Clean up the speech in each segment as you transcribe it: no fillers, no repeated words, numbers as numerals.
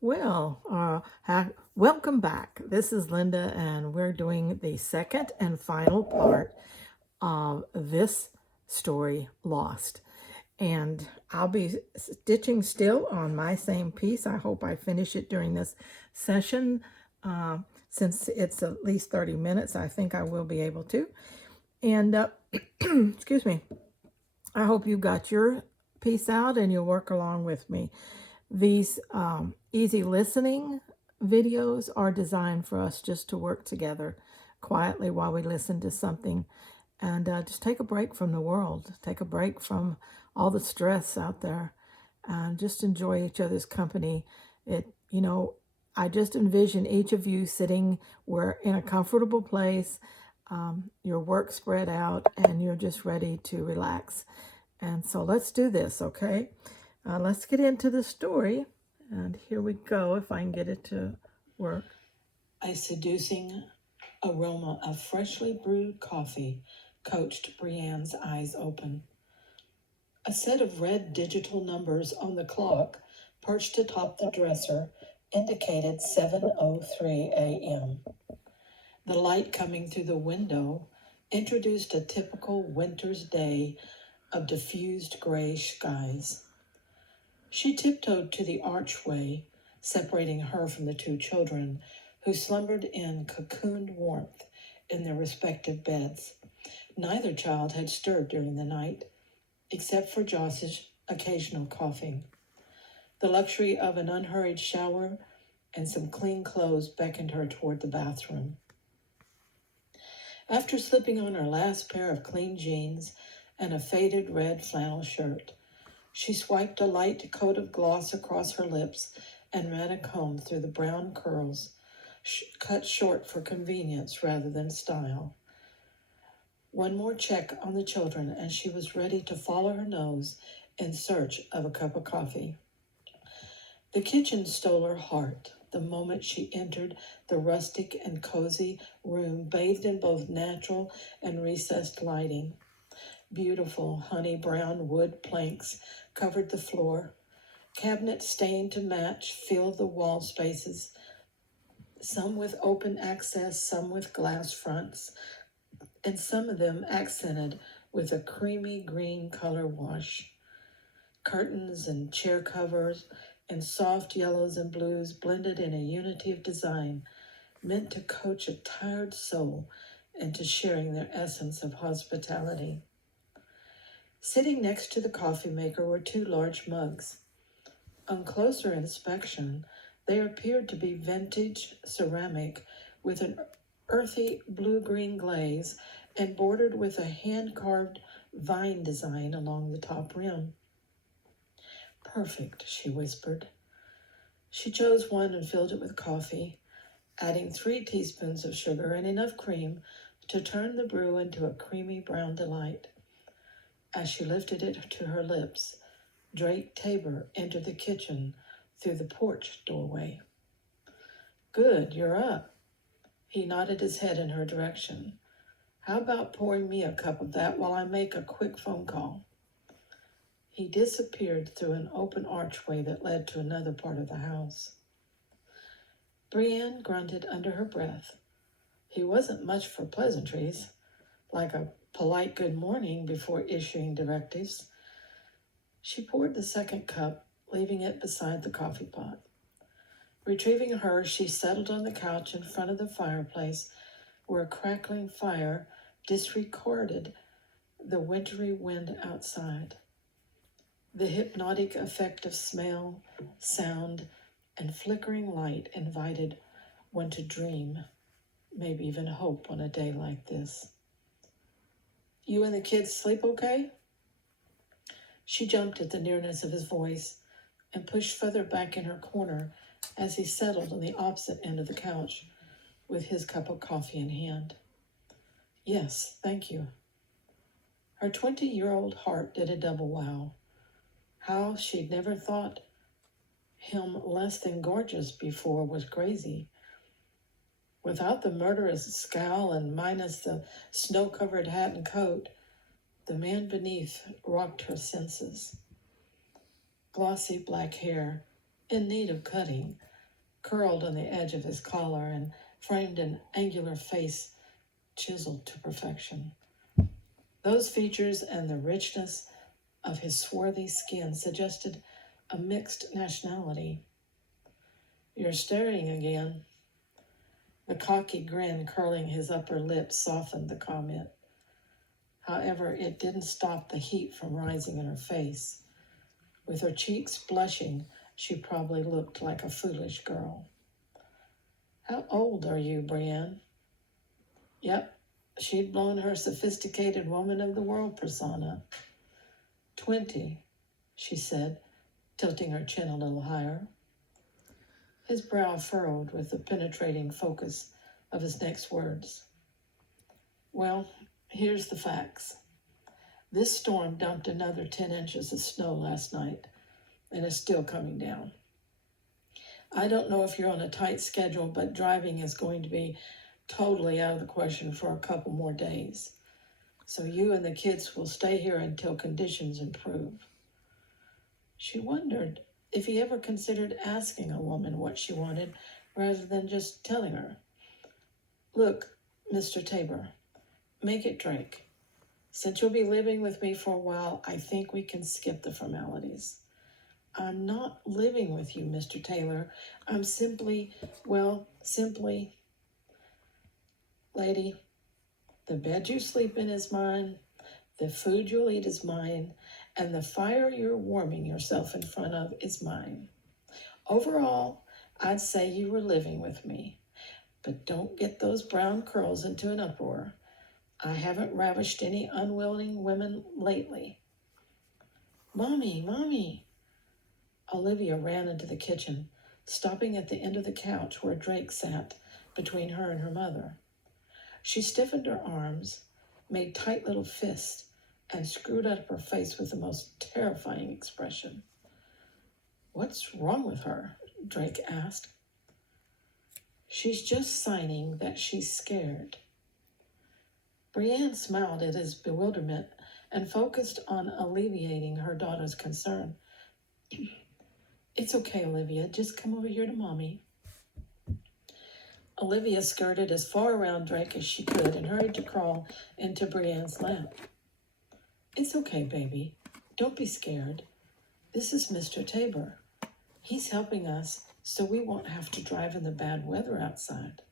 Well, welcome back. This is Linda, and we're doing the second and final part of this story, Lost. And I'll be stitching still on my same piece. I hope I finish it during this session. Uh, since it's at least 30 minutes, I think I will be able to. And excuse me, I hope you got your piece out and you'll work along with me. These easy listening videos are designed for us just to work together quietly while we listen to something and just take a break from the world, take a break from all the stress out there, and just enjoy each other's company. I just envision each of you sitting where in a comfortable place, your work spread out, and you're just ready to relax. And so let's do this, okay? Let's get into the story. And here we go, if I can get it to work. A seducing aroma of freshly brewed coffee coaxed Brienne's eyes open. A set of red digital numbers on the clock perched atop the dresser indicated 7:03 a.m. The light coming through the window introduced a typical winter's day of diffused gray skies. She tiptoed to the archway, separating her from the two children, who slumbered in cocooned warmth in their respective beds. Neither child had stirred during the night, except for Joss's occasional coughing. The luxury of an unhurried shower and some clean clothes beckoned her toward the bathroom. After slipping on her last pair of clean jeans and a faded red flannel shirt, she swiped a light coat of gloss across her lips and ran a comb through the brown curls, cut short for convenience rather than style. One more check on the children, and she was ready to follow her nose in search of a cup of coffee. The kitchen stole her heart the moment she entered the rustic and cozy room, bathed in both natural and recessed lighting. Beautiful honey brown wood planks covered the floor. Cabinets stained to match filled the wall spaces, some with open access, some with glass fronts, and some of them accented with a creamy green color wash. Curtains and chair covers and soft yellows and blues blended in a unity of design meant to coax a tired soul into sharing their essence of hospitality. Sitting next to the coffee maker were two large mugs. On closer inspection, they appeared to be vintage ceramic with an earthy blue-green glaze and bordered with a hand-carved vine design along the top rim. Perfect, she whispered. She chose one and filled it with coffee, adding 3 teaspoons of sugar and enough cream to turn the brew into a creamy brown delight. As she lifted it to her lips, Drake Tabor entered the kitchen through the porch doorway. Good, you're up. He nodded his head in her direction. How about pouring me a cup of that while I make a quick phone call? He disappeared through an open archway that led to another part of the house. Brienne grunted under her breath. He wasn't much for pleasantries, like a polite good morning before issuing directives. She poured the second cup, leaving it beside the coffee pot. Retrieving hers, she settled on the couch in front of the fireplace, where a crackling fire disregarded the wintry wind outside. The hypnotic effect of smell, sound, and flickering light invited one to dream, maybe even hope on a day like this. You and the kids sleep okay? She jumped at the nearness of his voice and pushed further back in her corner as he settled on the opposite end of the couch with his cup of coffee in hand. Yes, thank you. Her 20-year-old heart did a double wow. How she'd never thought him less than gorgeous before was crazy. Without the murderous scowl and minus the snow-covered hat and coat, the man beneath rocked her senses. Glossy black hair, in need of cutting, curled on the edge of his collar and framed an angular face chiseled to perfection. Those features and the richness of his swarthy skin suggested a mixed nationality. "You're staring again." The cocky grin curling his upper lip softened the comment. However, it didn't stop the heat from rising in her face. With her cheeks blushing, she probably looked like a foolish girl. "How old are you, Brienne?" Yep, she'd blown her sophisticated woman of the world persona. 20, she said, tilting her chin a little higher. His brow furrowed with the penetrating focus of his next words. "Well, here's the facts. This storm dumped another 10 inches of snow last night, and it's still coming down. I don't know if you're on a tight schedule, but driving is going to be totally out of the question for a couple more days. So you and the kids will stay here until conditions improve." She wondered if he ever considered asking a woman what she wanted rather than just telling her. "Look, Mr. Tabor, make it Drake. Since you'll be living with me for a while, I think we can skip the formalities." "I'm not living with you, Mr. Taylor. I'm simply, lady, the bed you sleep in is mine, the food you'll eat is mine, and the fire you're warming yourself in front of is mine. Overall, I'd say you were living with me. But don't get those brown curls into an uproar. I haven't ravished any unwilling women lately." Mommy. Olivia ran into the kitchen, stopping at the end of the couch where Drake sat between her and her mother. She stiffened her arms, made tight little fists, and screwed up her face with the most terrifying expression. "What's wrong with her?" Drake asked. "She's just signing that she's scared." Brienne smiled at his bewilderment and focused on alleviating her daughter's concern. "It's okay, Olivia. Just come over here to Mommy." Olivia skirted as far around Drake as she could and hurried to crawl into Brienne's lap. "It's okay, baby. Don't be scared. This is Mr. Tabor. He's helping us so we won't have to drive in the bad weather outside."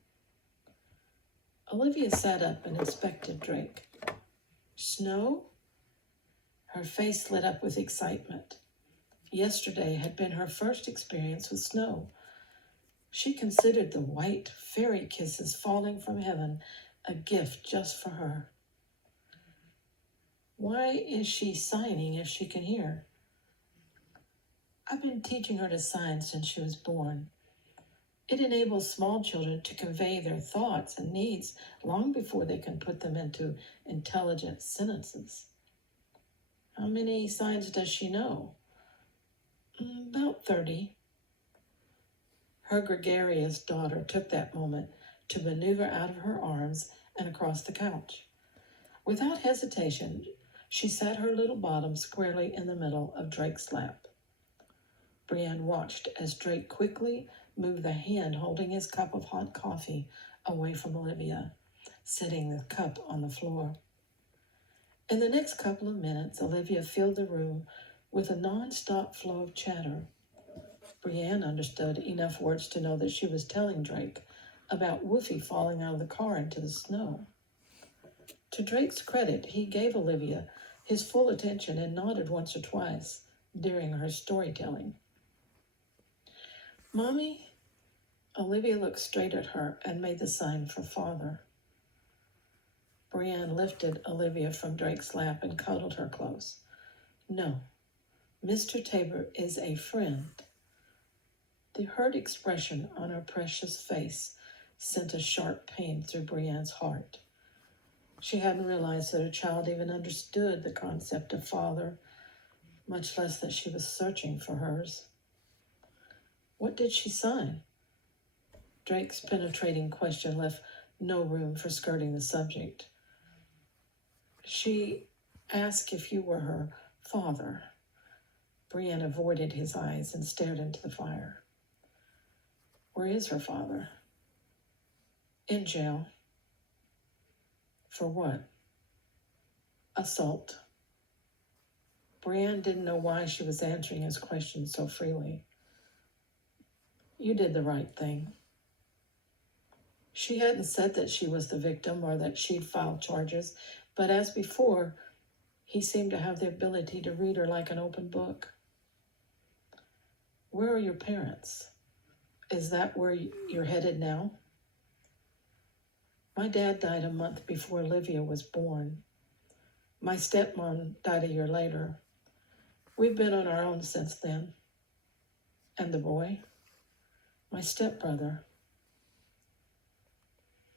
Olivia sat up and inspected Drake. "Snow?" Her face lit up with excitement. Yesterday had been her first experience with snow. She considered the white fairy kisses falling from heaven a gift just for her. Why is she signing if she can hear? "I've been teaching her to sign since she was born. It enables small children to convey their thoughts and needs long before they can put them into intelligent sentences." "How many signs does she know?" About 30. Her gregarious daughter took that moment to maneuver out of her arms and across the couch. Without hesitation, she set her little bottom squarely in the middle of Drake's lap. Brienne watched as Drake quickly moved the hand holding his cup of hot coffee away from Olivia, setting the cup on the floor. In the next couple of minutes, Olivia filled the room with a non-stop flow of chatter. Brienne understood enough words to know that she was telling Drake about Woofy falling out of the car into the snow. To Drake's credit, he gave Olivia his full attention and nodded once or twice during her storytelling. "Mommy?" Olivia looked straight at her and made the sign for father. Brienne lifted Olivia from Drake's lap and cuddled her close. "No, Mr. Tabor is a friend." The hurt expression on her precious face sent a sharp pain through Brienne's heart. She hadn't realized that her child even understood the concept of father, much less that she was searching for hers. "What did she sign?" Drake's penetrating question left no room for skirting the subject. "She asked if you were her father." Brienne avoided his eyes and stared into the fire. Where is her father? In jail. For what? Assault. Brienne didn't know why she was answering his questions so freely. You did the right thing. She hadn't said that she was the victim or that she'd filed charges, but as before, he seemed to have the ability to read her like an open book. Where are your parents? Is that where you're headed now? My dad died a month before Olivia was born. My stepmom died a year later. We've been on our own since then. And the boy? My stepbrother.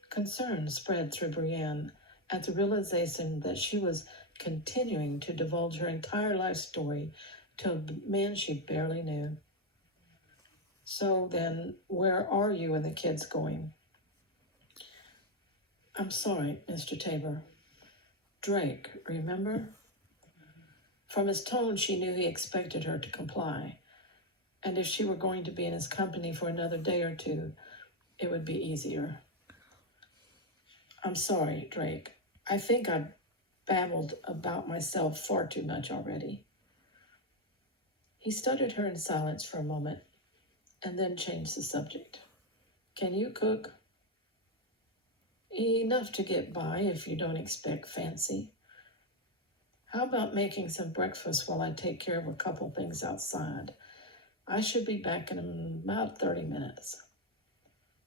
Concern spread through Brienne at the realization that she was continuing to divulge her entire life story to a man she barely knew. So then, where are you and the kids going? I'm sorry, Mr. Tabor. Drake, remember? From his tone, she knew he expected her to comply. And if she were going to be in his company for another day or two, it would be easier. I'm sorry, Drake. I think I've babbled about myself far too much already. He studied her in silence for a moment and then changed the subject. Can you cook? Enough to get by if you don't expect fancy. How about making some breakfast while I take care of a couple things outside? I should be back in about 30 minutes.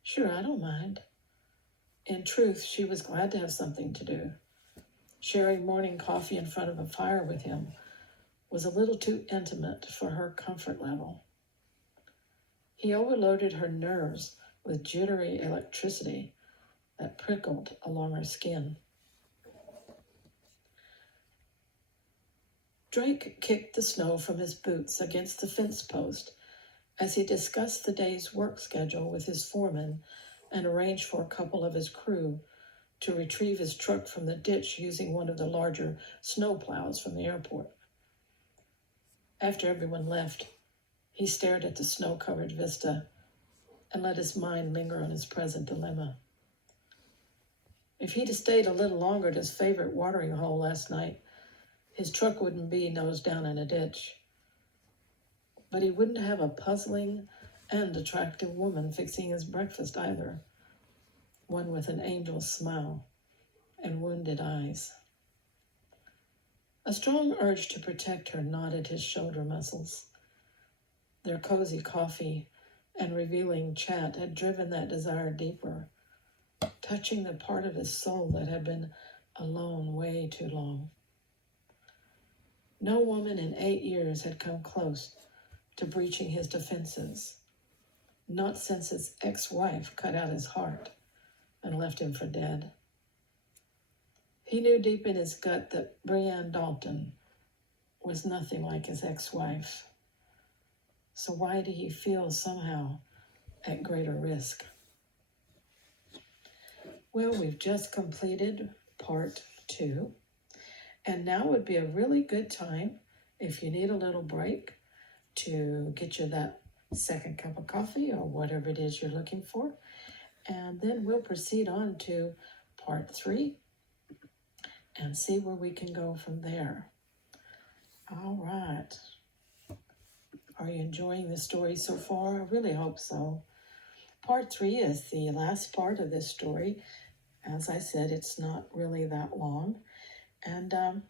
Sure, I don't mind. In truth, she was glad to have something to do. Sharing morning coffee in front of a fire with him was a little too intimate for her comfort level. He overloaded her nerves with jittery electricity that prickled along her skin. Drake kicked the snow from his boots against the fence post as he discussed the day's work schedule with his foreman and arranged for a couple of his crew to retrieve his truck from the ditch using one of the larger snow plows from the airport. After everyone left, he stared at the snow-covered vista and let his mind linger on his present dilemma. If he'd have stayed a little longer at his favorite watering hole last night, his truck wouldn't be nose down in a ditch. But he wouldn't have a puzzling and attractive woman fixing his breakfast either, one with an angel's smile and wounded eyes. A strong urge to protect her gnawed at his shoulder muscles. Their cozy coffee and revealing chat had driven that desire deeper, touching the part of his soul that had been alone way too long. No woman in 8 years had come close to breaching his defenses, not since his ex-wife cut out his heart and left him for dead. He knew deep in his gut that Brienne Dalton was nothing like his ex-wife. So why did he feel somehow at greater risk? Well, we've just completed part 2, and now would be a really good time, if you need a little break, to get you that second cup of coffee or whatever it is you're looking for. And then we'll proceed on to part 3 and see where we can go from there. All right. Are you enjoying the story so far? I really hope so. Part 3 is the last part of this story. As I said, it's not really that long. And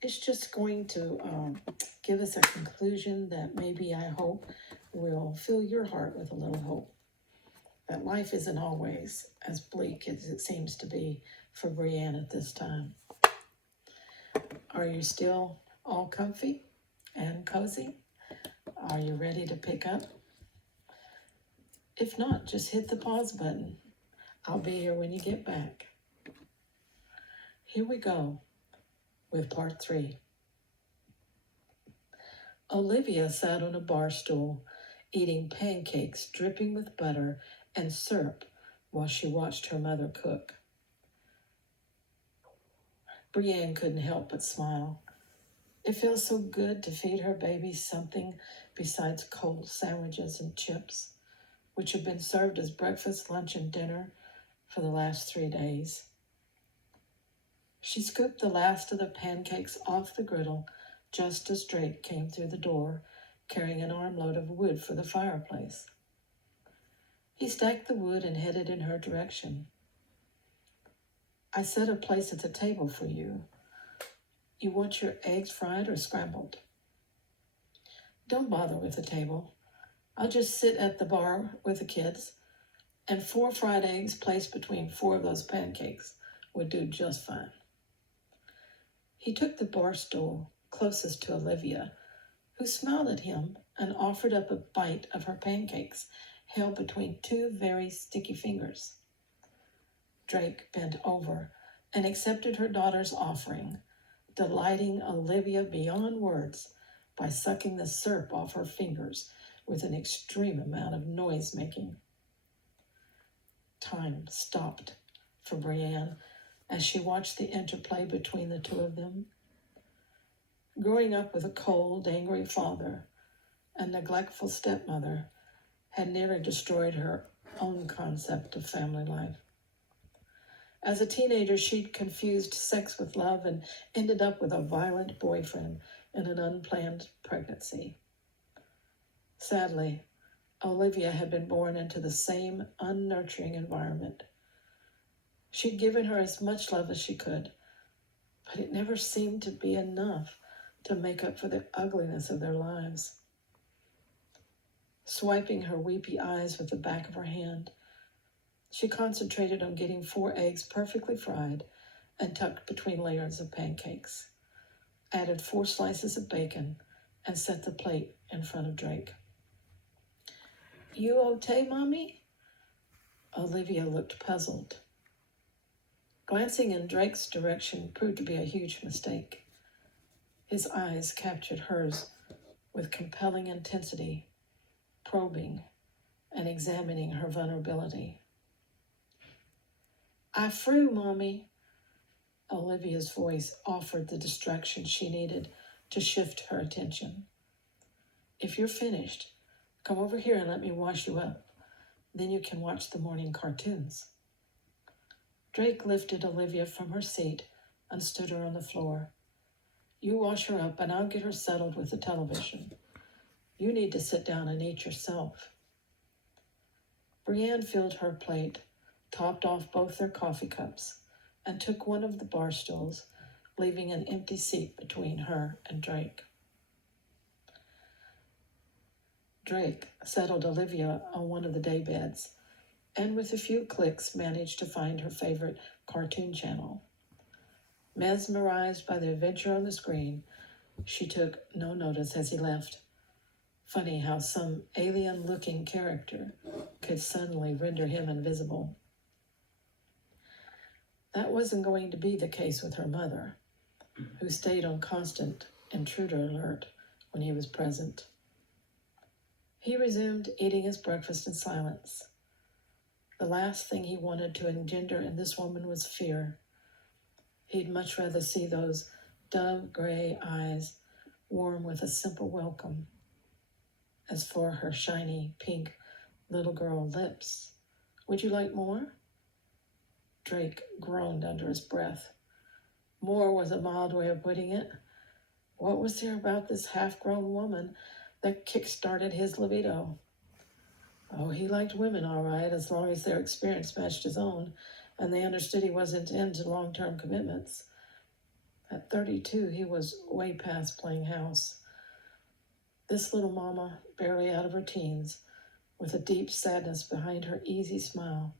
it's just going to give us a conclusion that maybe I hope will fill your heart with a little hope. That life isn't always as bleak as it seems to be for Brienne at this time. Are you still all comfy and cozy? Are you ready to pick up? If not, just hit the pause button. I'll be here when you get back. Here we go with part 3. Olivia sat on a bar stool, eating pancakes dripping with butter and syrup while she watched her mother cook. Brienne couldn't help but smile. It felt so good to feed her baby something besides cold sandwiches and chips. which had been served as breakfast, lunch, and dinner for the last 3 days. She scooped the last of the pancakes off the griddle just as Drake came through the door, carrying an armload of wood for the fireplace. He stacked the wood and headed in her direction. "I set a place at the table for you. You want your eggs fried or scrambled?" "Don't bother with the table. I'll just sit at the bar with the kids, and 4 fried eggs placed between 4 of those pancakes would do just fine." He took the bar stool closest to Olivia, who smiled at him and offered up a bite of her pancakes, held between 2 very sticky fingers. Drake bent over and accepted her daughter's offering, delighting Olivia beyond words by sucking the syrup off her fingers with an extreme amount of noise making. Time stopped for Brienne as she watched the interplay between the two of them. Growing up with a cold, angry father and neglectful stepmother had nearly destroyed her own concept of family life. As a teenager, she'd confused sex with love and ended up with a violent boyfriend and an unplanned pregnancy. Sadly, Olivia had been born into the same unnurturing environment. She'd given her as much love as she could, but it never seemed to be enough to make up for the ugliness of their lives. Swiping her weepy eyes with the back of her hand, she concentrated on getting 4 eggs perfectly fried and tucked between layers of pancakes, added 4 slices of bacon, and set the plate in front of Drake. "You okay, Mommy?" Olivia looked puzzled. Glancing in Drake's direction proved to be a huge mistake. His eyes captured hers with compelling intensity, probing and examining her vulnerability. "I flew, Mommy." Olivia's voice offered the distraction she needed to shift her attention. "If you're finished, come over here and let me wash you up. Then you can watch the morning cartoons." Drake lifted Olivia from her seat and stood her on the floor. "You wash her up and I'll get her settled with the television. You need to sit down and eat yourself." Brienne filled her plate, topped off both their coffee cups, and took one of the bar stools, leaving an empty seat between her and Drake. Drake settled Olivia on one of the day beds, and with a few clicks managed to find her favorite cartoon channel. Mesmerized by the adventure on the screen, she took no notice as he left. Funny how some alien-looking character could suddenly render him invisible. That wasn't going to be the case with her mother, who stayed on constant intruder alert when he was present. He resumed eating his breakfast in silence. The last thing he wanted to engender in this woman was fear. He'd much rather see those dove-gray eyes warm with a simple welcome. As for her shiny, pink little girl lips, "Would you like more?" Drake groaned under his breath. More was a mild way of putting it. What was there about this half-grown woman that kick-started his libido? Oh, he liked women all right, as long as their experience matched his own, and they understood he wasn't into long-term commitments. At 32, he was way past playing house. This little mama, barely out of her teens, with a deep sadness behind her easy smile,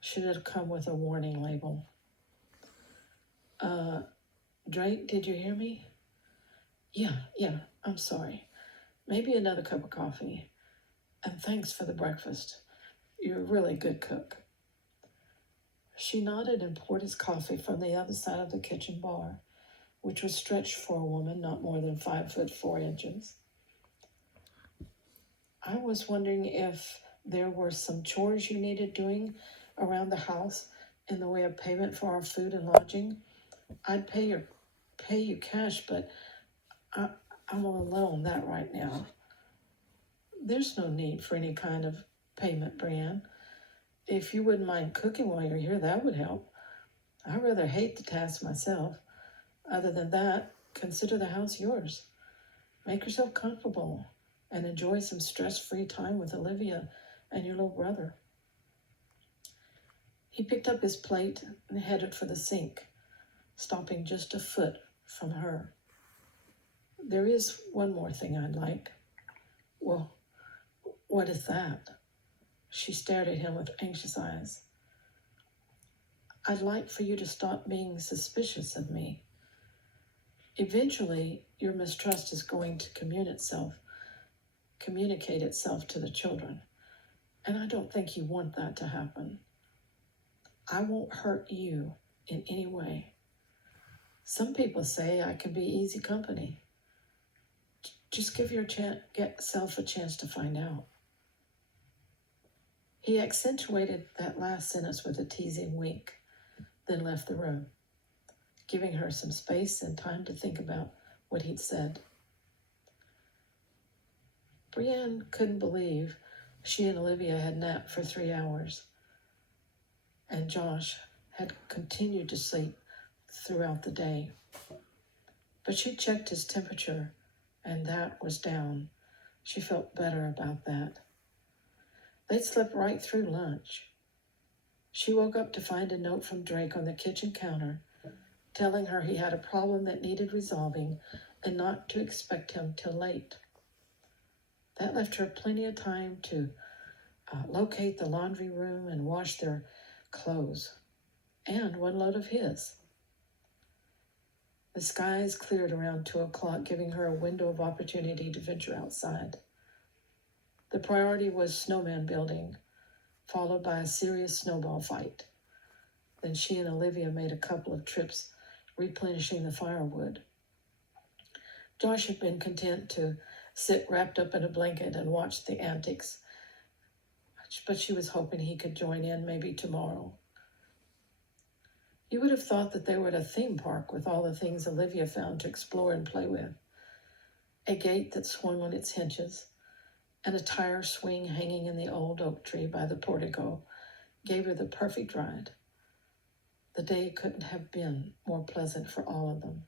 should have come with a warning label. Drake, did you hear me?" Yeah, I'm sorry. Maybe another cup of coffee. And thanks for the breakfast. You're a really good cook." She nodded and poured his coffee from the other side of the kitchen bar, which was stretched for a woman not more than 5'4". "I was wondering if there were some chores you needed doing around the house in the way of payment for our food and lodging. I'd pay you cash, but I'm all alone that right now." "There's no need for any kind of payment, Brienne. If you wouldn't mind cooking while you're here, that would help. I rather hate the task myself. Other than that, consider the house yours. Make yourself comfortable and enjoy some stress-free time with Olivia and your little brother. He picked up his plate and headed for the sink, stopping just a foot from her. There is one more thing I'd like. Well, what is that? She stared at him with anxious eyes. I'd like for you to stop being suspicious of me. Eventually, your mistrust is going to communicate itself to the children, and I don't think you want that to happen. I won't hurt you in any way. Some people say I can be easy company. Just give yourself a chance to find out. He accentuated that last sentence with a teasing wink, then left the room, giving her some space and time to think about what he'd said. Brienne couldn't believe she and Olivia had napped for 3 hours, and Josh had continued to sleep throughout the day. But she checked his temperature, and that was down. She felt better about that. They'd slept right through lunch. She woke up to find a note from Drake on the kitchen counter, telling her he had a problem that needed resolving and not to expect him till late. That left her plenty of time to locate the laundry room and wash their clothes, and one load of his. The skies cleared around 2 o'clock, giving her a window of opportunity to venture outside. The priority was snowman building, followed by a serious snowball fight. Then she and Olivia made a couple of trips replenishing the firewood. Josh had been content to sit wrapped up in a blanket and watch the antics, but she was hoping he could join in maybe tomorrow. You would have thought that they were at a theme park with all the things Olivia found to explore and play with. A gate that swung on its hinges, and a tire swing hanging in the old oak tree by the portico gave her the perfect ride. The day couldn't have been more pleasant for all of them.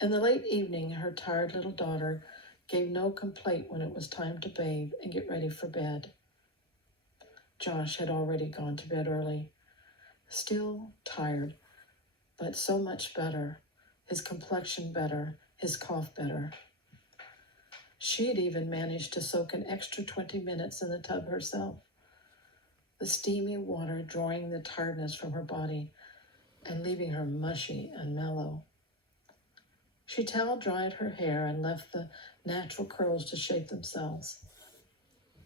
In the late evening, her tired little daughter gave no complaint when it was time to bathe and get ready for bed. Josh had already gone to bed early, still tired, but so much better, his complexion better, his cough better. She'd even managed to soak an extra 20 minutes in the tub herself, the steamy water drawing the tiredness from her body and leaving her mushy and mellow. She towel-dried her hair and left the natural curls to shape themselves.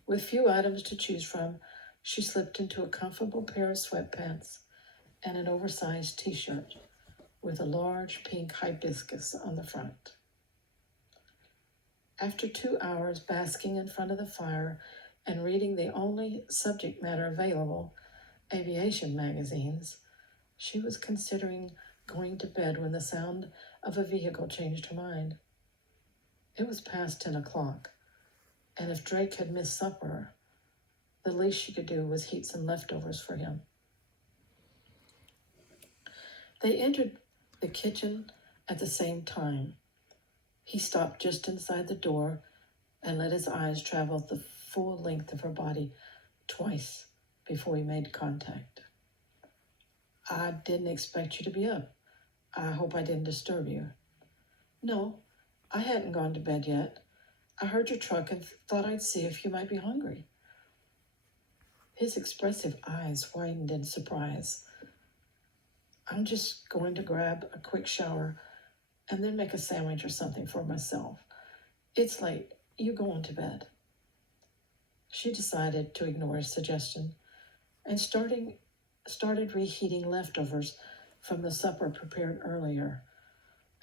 With few items to choose from, she slipped into a comfortable pair of sweatpants and an oversized t-shirt with a large pink hibiscus on the front. After 2 hours basking in front of the fire and reading the only subject matter available, aviation magazines, she was considering going to bed when the sound of a vehicle changed her mind. It was past 10 o'clock, and if Drake had missed supper, the least she could do was heat some leftovers for him. They entered the kitchen at the same time. He stopped just inside the door and let his eyes travel the full length of her body twice before he made contact. I didn't expect you to be up. I hope I didn't disturb you. No, I hadn't gone to bed yet. I heard your truck and thought I'd see if you might be hungry. His expressive eyes widened in surprise. I'm just going to grab a quick shower and then make a sandwich or something for myself. It's late. You go on to bed. She decided to ignore his suggestion and started reheating leftovers from the supper prepared earlier.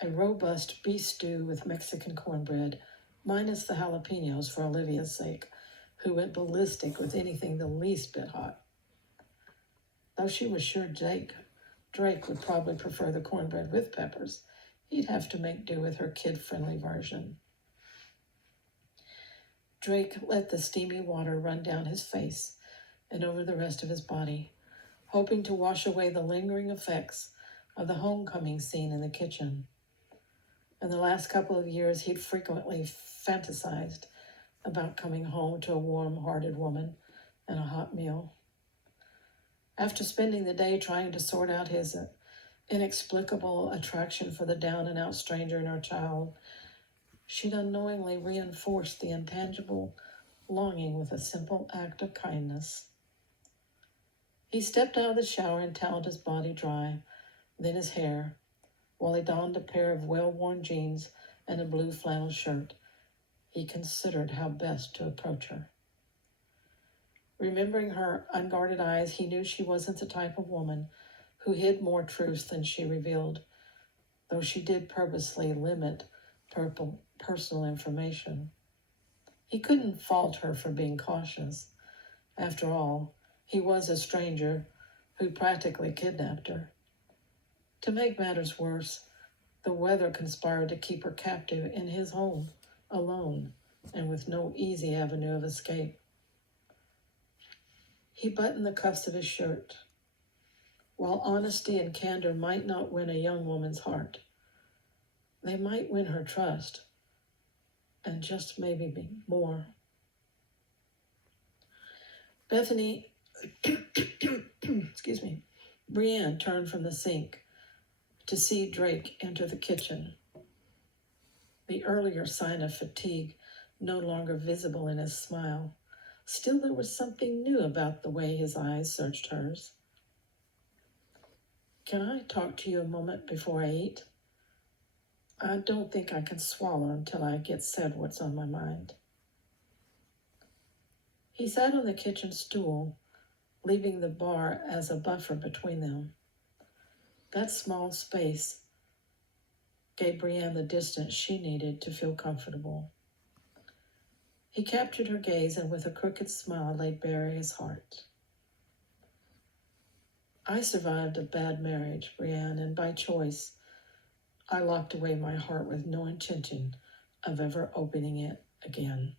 A robust beef stew with Mexican cornbread, minus the jalapenos for Olivia's sake, who went ballistic with anything the least bit hot. Though she was sure Drake would probably prefer the cornbread with peppers, he'd have to make do with her kid-friendly version. Drake let the steamy water run down his face and over the rest of his body, hoping to wash away the lingering effects of the homecoming scene in the kitchen. In the last couple of years, he'd frequently fantasized about coming home to a warm-hearted woman and a hot meal. After spending the day trying to sort out his inexplicable attraction for the down-and-out stranger in her child, she'd unknowingly reinforced the intangible longing with a simple act of kindness. He stepped out of the shower and toweled his body dry, then his hair, while he donned a pair of well-worn jeans and a blue flannel shirt. He considered how best to approach her. Remembering her unguarded eyes, he knew she wasn't the type of woman who hid more truth than she revealed, though she did purposely limit personal information. He couldn't fault her for being cautious. After all, he was a stranger who practically kidnapped her. To make matters worse, the weather conspired to keep her captive in his home, alone, and with no easy avenue of escape. He buttoned the cuffs of his shirt. While honesty and candor might not win a young woman's heart, they might win her trust, and just maybe more. Bethany, excuse me, Brienne turned from the sink to see Drake enter the kitchen, the earlier sign of fatigue no longer visible in his smile. Still, there was something new about the way his eyes searched hers. "Can I talk to you a moment before I eat? I don't think I can swallow until I get said what's on my mind." He sat on the kitchen stool, leaving the bar as a buffer between them. That small space gave Brienne the distance she needed to feel comfortable. He captured her gaze and with a crooked smile laid bare his heart. "I survived a bad marriage, Brienne, and by choice, I locked away my heart with no intention of ever opening it again.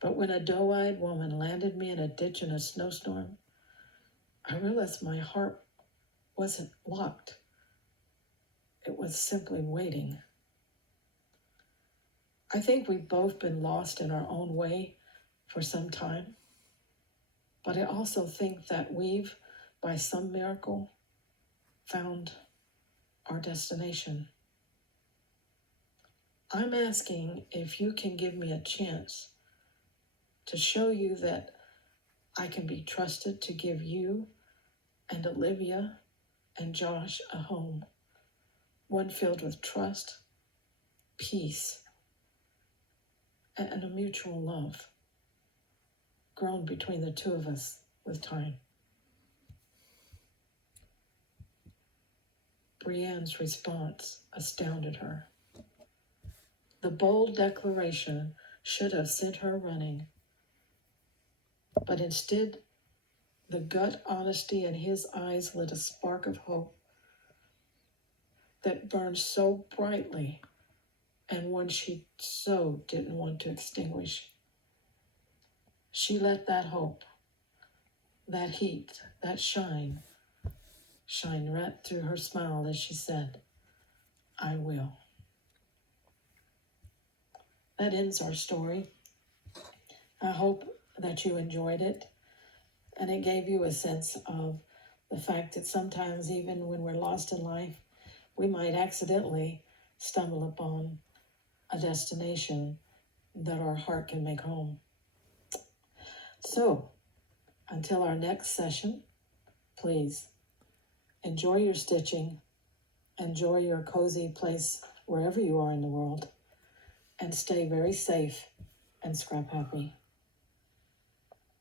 But when a doe-eyed woman landed me in a ditch in a snowstorm, I realized my heart wasn't locked. It was simply waiting. I think we've both been lost in our own way for some time, but I also think that we've, by some miracle, found our destination. I'm asking if you can give me a chance to show you that I can be trusted to give you and Olivia and Josh a home, one filled with trust, peace, and a mutual love, grown between the two of us with time." Brienne's response astounded her. The bold declaration should have sent her running, but instead, the gut honesty in his eyes lit a spark of hope that burned so brightly, and one she so didn't want to extinguish. She let that hope, that heat, that shine right through her smile as she said, "I will." That ends our story. I hope that you enjoyed it, and it gave you a sense of the fact that sometimes, even when we're lost in life, we might accidentally stumble upon a destination that our heart can make home. So, until our next session, please enjoy your stitching, enjoy your cozy place wherever you are in the world, and stay very safe and scrap happy.